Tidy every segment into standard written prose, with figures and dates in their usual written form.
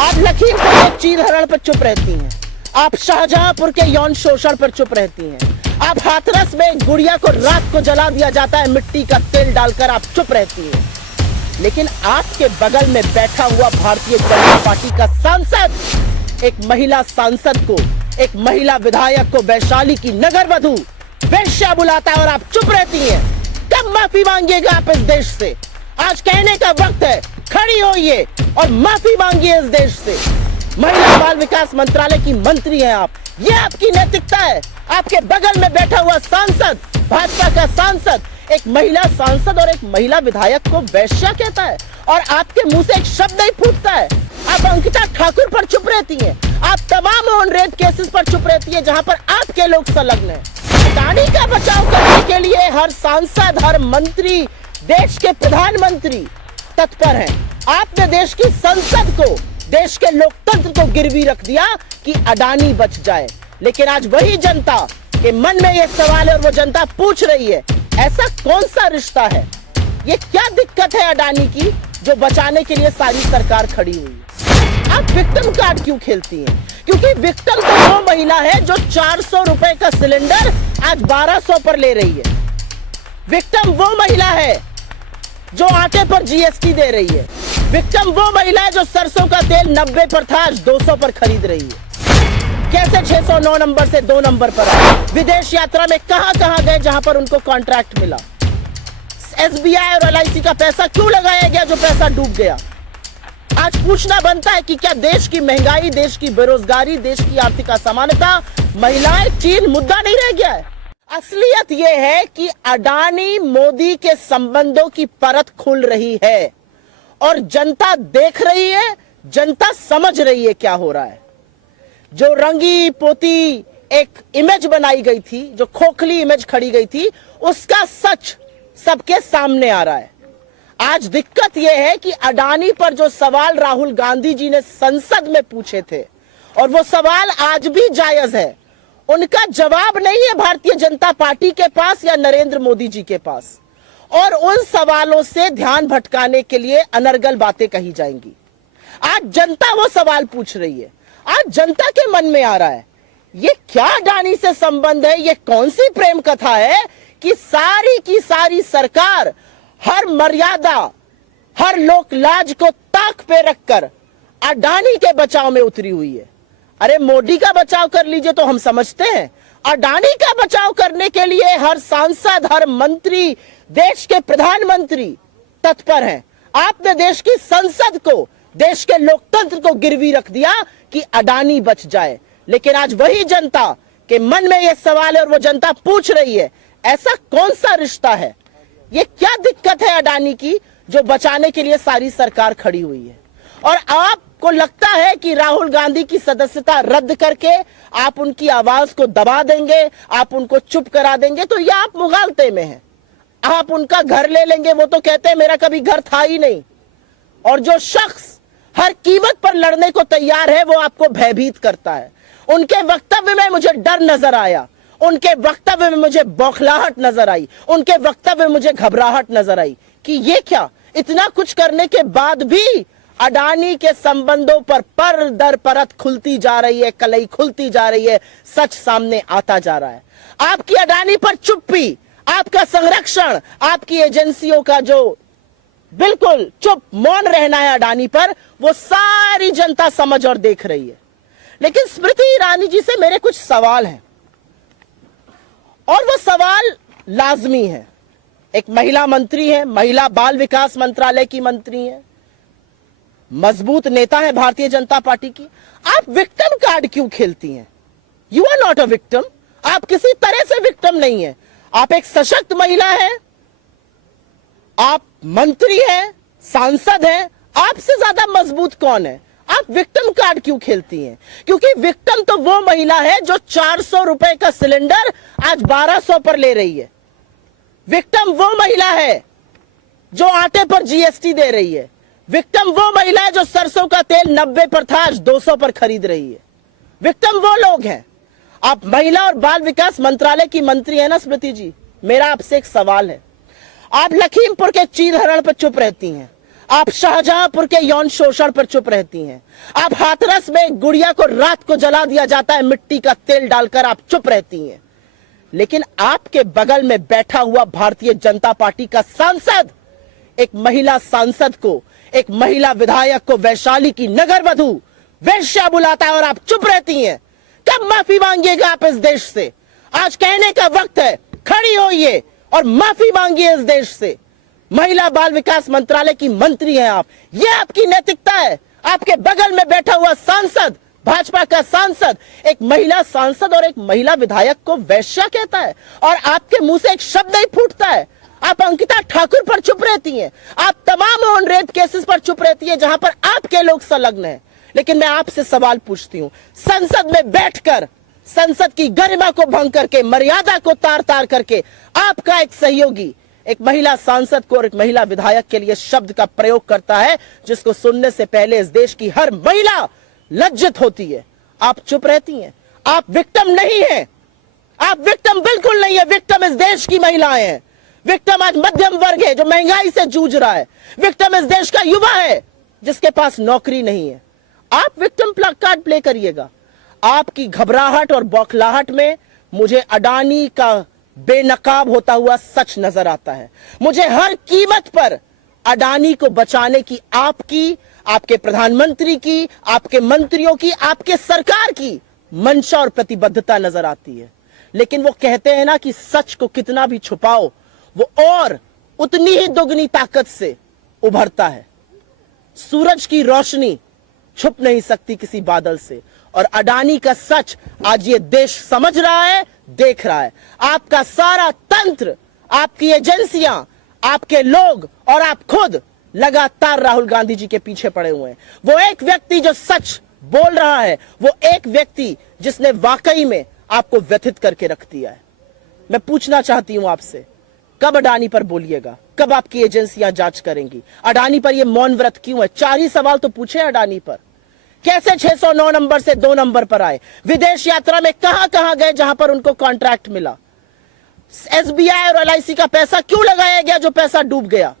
आप लखीमपुर के चील हरण पर चुप रहती हैं, आप शाहजहांपुर के यौन शोषण पर चुप रहती हैं, आप हाथरस में गुड़िया को रात को जला दिया जाता है मिट्टी का तेल डालकर, आप चुप रहती हैं। लेकिन आपके बगल में बैठा हुआ भारतीय जनता पार्टी का सांसद एक महिला सांसद को, एक महिला विधायक को वैशाली की नगर वधू वेश्या बुलाता है और आप चुप रहती हैं। कब माफी मांगिएगा आप इस देश से? आज कहने का वक्त है, खड़ी होइए और माफी मांगिए इस देश से। महिला बाल विकास मंत्रालय की मंत्री हैं आप, ये आपकी नैतिकता है? आपके बगल में बैठा हुआ सांसद, भाजपा का सांसद, एक महिला सांसद और एक महिला विधायक को वैश्या कहता है और आपके मुंह से एक शब्द नहीं फूटता है। आप अंकिता ठाकुर पर चुप रहती हैं, आप तमाम ऑन रेप केसेस पर चुप रहती है जहां पर आपके लोग संलग्न हैं। अडानी का बचाव करने के लिए हर सांसद, हर मंत्री, देश के प्रधानमंत्री तत्पर हैं। आपने देश की संसद को, देश के लोकतंत्र को गिरवी रख दिया कि अडानी बच जाए। लेकिन आज वही जनता के मन में यह सवाल है और वो जनता पूछ रही है, ऐसा कौन सा रिश्ता है, ये क्या दिक्कत है अडानी की जो बचाने के लिए सारी सरकार खड़ी हुई है? आप विक्टिम कार्ड क्यों खेलती हैं? क्योंकि विक्टिम तो वो महिला है जो 400 रुपए का सिलेंडर आज 1200 पर ले रही है। विक्टिम वो महिला है जो आटे पर जीएसटी दे रही है। विक्टिम वो महिला है जो सरसों का तेल 90 पर था आज 200 पर खरीद रही है। कैसे 609 नंबर से 2 नंबर पर आए? विदेश यात्रा में कहां गए जहां पर उनको कॉन्ट्रैक्ट मिला? एसबीआई और एलआईसी का पैसा क्यों लगाया गया जो पैसा डूब गया? आज पूछना बनता है कि क्या देश की महंगाई, देश की बेरोजगारी, देश की आर्थिक असमानता, महिलाएं, चीन मुद्दा नहीं रह गया है? असलियत यह है कि अडानी मोदी के संबंधों की परत खुल रही है और जनता देख रही है, जनता समझ रही है क्या हो रहा है। जो रंगी पोती एक इमेज बनाई गई थी, जो खोखली इमेज खड़ी गई थी, उसका सच सबके सामने आ रहा है। आज दिक्कत यह है कि अडानी पर जो सवाल राहुल गांधी जी ने संसद में पूछे थे और वो सवाल आज भी जायज है, उनका जवाब नहीं है भारतीय जनता पार्टी के पास या नरेंद्र मोदी जी के पास, और उन सवालों से ध्यान भटकाने के लिए अनर्गल बातें कही जाएंगी। आज जनता वो सवाल पूछ रही है, आज जनता के मन में आ रहा है, ये क्या अडानी से संबंध है, ये कौन सी प्रेम कथा है कि सारी की सारी सरकार हर मर्यादा, हर लोक लाज को ताक पे रखकर अडानी के बचाव में उतरी हुई है। अरे मोदी का बचाव कर लीजिए तो हम समझते हैं, अडानी का बचाव करने के लिए हर सांसद, हर मंत्री, देश के प्रधानमंत्री तत्पर हैं। आपने देश की संसद को, देश के लोकतंत्र को गिरवी रख दिया कि अडानी बच जाए। लेकिन आज वही जनता के मन में यह सवाल है और वो जनता पूछ रही है, ऐसा कौन सा रिश्ता है, ये क्या दिक्कत है अडानी की जो बचाने के लिए सारी सरकार खड़ी हुई है? और आपको लगता है कि राहुल गांधी की सदस्यता रद्द करके आप उनकी आवाज को दबा देंगे, आप उनको चुप करा देंगे, तो ये आप मुगालते में हैं। आप उनका घर ले लेंगे, वो तो कहते हैं मेरा कभी घर था ही नहीं। और जो शख्स हर कीमत पर लड़ने को तैयार है वो आपको भयभीत करता है। उनके वक्तव्य में मुझे डर नजर आया, उनके वक्तव्य में मुझे बौखलाहट नजर आई, उनके वक्तव्य में मुझे घबराहट नजर आई कि ये क्या, इतना कुछ करने के बाद भी अडानी के संबंधों पर दर परत खुलती जा रही है, कलई खुलती जा रही है, सच सामने आता जा रहा है। आपकी अडानी पर चुप्पी, आपका संरक्षण, आपकी एजेंसियों का जो बिल्कुल चुप मौन रहना है अडानी पर, वो सारी जनता समझ और देख रही है। लेकिन स्मृति ईरानी जी से मेरे कुछ सवाल हैं और वो सवाल लाजमी है। एक महिला मंत्री है, महिला बाल विकास मंत्रालय की मंत्री है, मजबूत नेता है भारतीय जनता पार्टी की। आप विक्टिम कार्ड क्यों खेलती हैं? You are not a victim, आप किसी तरह से विक्टिम नहीं है। आप एक सशक्त महिला है, आप मंत्री हैं, सांसद हैं, आपसे ज्यादा मजबूत कौन है? आप विक्टिम कार्ड क्यों खेलती हैं? क्योंकि विक्टिम तो वो महिला है जो 400 रुपए का सिलेंडर आज 1200 पर ले रही है। विक्टिम वो महिला है जो आटे पर जीएसटी दे रही है। विक्टिम वो महिला है जो सरसों का तेल 90 पर था आज 200 पर खरीद रही है। विक्टिम वो लोग हैं। आप महिला और बाल विकास मंत्रालय की मंत्री है ना स्मृति जी, मेरा आपसे एक सवाल है। आप लखीमपुर के चील हरण पर चुप रहती हैं, आप शाहजहांपुर के यौन शोषण पर चुप रहती हैं। आप हाथरस में एक गुड़िया को रात को जला दिया जाता है मिट्टी का तेल डालकर, आप चुप रहती हैं। लेकिन आपके बगल में बैठा हुआ भारतीय जनता पार्टी का सांसद एक महिला सांसद को, एक महिला विधायक को वैशाली की नगर वधू वेश्या बुलाता है और आप चुप रहती हैं। कब माफी मांगिएगा आप इस देश से? आज कहने का वक्त है, खड़ी होइए और माफी मांगिए इस देश से। महिला बाल विकास मंत्रालय की मंत्री हैं आप, यह आपकी नैतिकता है? आपके बगल में बैठा हुआ सांसद, भाजपा का सांसद, एक महिला सांसद और एक महिला विधायक को वैश्या कहता है और आपके मुंह से एक शब्द नहीं फूटता है। आप अंकिता ठाकुर पर चुप रहती हैं। आप तमाम उन रेप केसेस पर चुप रहती हैं जहां पर आपके लोग संलग्न हैं। लेकिन मैं आपसे सवाल पूछती हूं, संसद में बैठकर संसद की गरिमा को भंग करके, मर्यादा को तार तार करके आपका एक सहयोगी एक महिला सांसद को और एक महिला विधायक के लिए शब्द का प्रयोग करता है जिसको सुनने से पहले इस देश की हर महिला लज्जित होती है। आप चुप रहती हैं। आप विक्टिम नहीं हैं। आप विक्टिम बिल्कुल नहीं है। विक्टिम इस देश की महिलाएं हैं। विक्टिम आज मध्यम वर्ग है जो महंगाई से जूझ रहा है। विक्टिम इस देश का युवा है जिसके पास नौकरी नहीं है। आप विक्टिम कार्ड प्ले करिएगा। आपकी घबराहट और बौखलाहट में मुझे अडानी का बेनकाब होता हुआ सच नजर आता है। मुझे हर कीमत पर अडानी को बचाने की आपकी, आपके प्रधानमंत्री की, आपके मंत्रियों की, आपके सरकार की मंशा और प्रतिबद्धता नजर आती है। लेकिन वो कहते हैं ना कि सच को कितना भी छुपाओ वो और उतनी ही दुगनी ताकत से उभरता है। सूरज की रोशनी छुप नहीं सकती किसी बादल से, और अडानी का सच आज ये देश समझ रहा है, देख रहा है। आपका सारा तंत्र, आपकी एजेंसियां, आपके लोग और आप खुद लगातार राहुल गांधी जी के पीछे पड़े हुए हैं। वो एक व्यक्ति जो सच बोल रहा है, वो एक व्यक्ति जिसने वाकई में आपको व्यथित करके रख दिया है। मैं पूछना चाहती हूं आपसे, कब अडानी पर बोलिएगा? कब आपकी एजेंसियां जांच करेंगी? अडानी पर यह मौन व्रत क्यों है? 4 ही सवाल तो पूछे अडानी पर। कैसे 609 नंबर से 2 नंबर पर आए? विदेश यात्रा में कहां कहां गए जहां पर उनको कॉन्ट्रैक्ट मिला? एसबीआई और एलआईसी का पैसा क्यों लगाया गया जो पैसा डूब गया?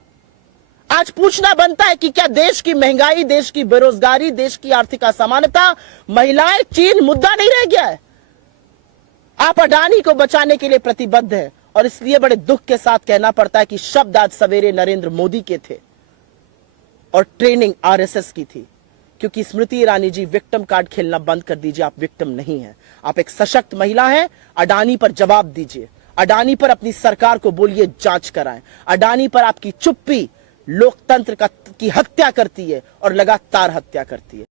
आज पूछना बनता है कि क्या देश की महंगाई, देश की बेरोजगारी, देश की आर्थिक असमानता, महिलाएं, चीन मुद्दा नहीं रह गया है? आप अडानी को बचाने के लिए प्रतिबद्ध हैं और इसलिए बड़े दुख के साथ कहना पड़ता है कि शब्द आज सवेरे नरेंद्र मोदी के थे और ट्रेनिंग आरएसएस की थी। क्योंकि स्मृति ईरानी जी, विक्टिम कार्ड खेलना बंद कर दीजिए। आप विक्टिम नहीं हैं, आप एक सशक्त महिला हैं। अडानी पर जवाब दीजिए। अडानी पर अपनी सरकार को बोलिए जांच कराएं। अडानी पर आपकी चुप्पी लोकतंत्र की हत्या करती है और लगातार हत्या करती है।